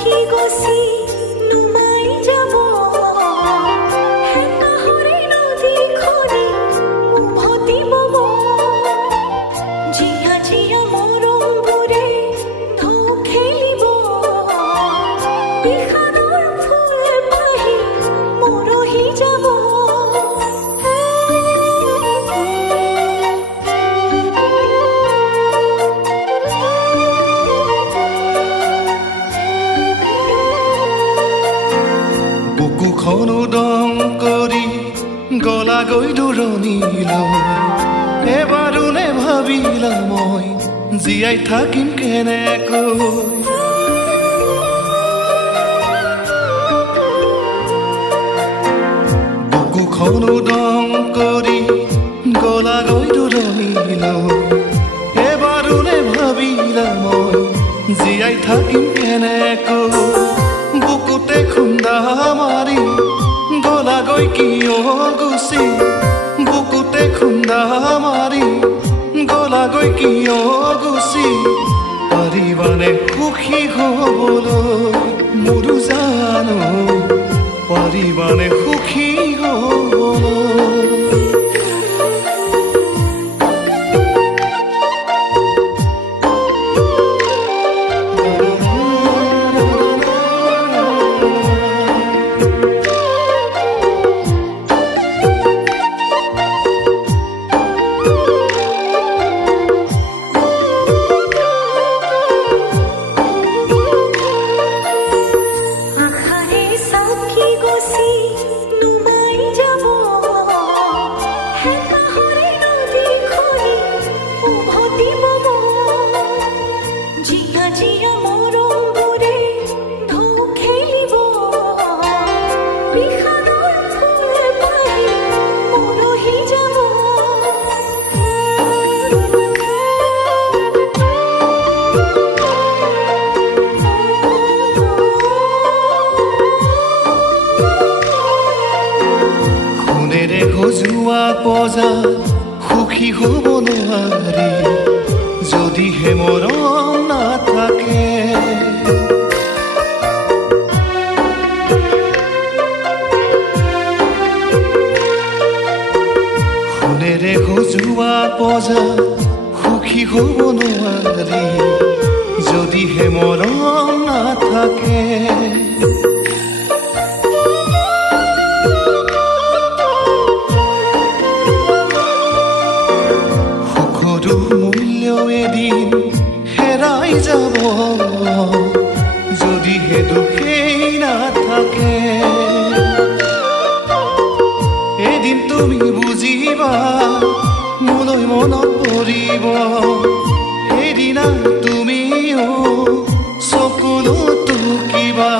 চাকি গছি নুমাই যাব হেঁপাহৰে নদীখনি উভতি বব জীয়া জীয়া মৰমবোৰে ঢৌ খেলিব বিষাদৰ ফুল পাহি মৰহি যাব বুকুখন উদং কৰি গলাগৈ দূৰণিলৈ এবাৰো নেভাবিলা মই জীয়াই থাকিম কেনেকৈ বুকুখন উদং কৰি গলাগৈ দূৰণিলৈ এবাৰো নেভাবিলা মই জীয়াই থাকিম কেনেকৈ বুকুতে খুন্দা মাৰি গলাগৈ কিয় গুচি বুকুতে খুন্দা মাৰি গলাগৈ কিয় গুচি পাৰিবানে সুখী হ'বলৈ মোৰো জানো পাৰিবানে সুখী হ'বলৈ যোৱা পজা সুখী হ'ব নোৱাৰি যদিহে মৰম নাথাকে সোণেৰে সজোৱা পজা সুখী হ'ব নোৱাৰি যদিহে মৰম নাথাকে এদিন হেৰাই যাব যদিহে দুখেই নাথাকে এদিন তুমি বুজিবা মোলৈ মনত পৰিব সেইদিনা তুমিও চকুলো টুকিবা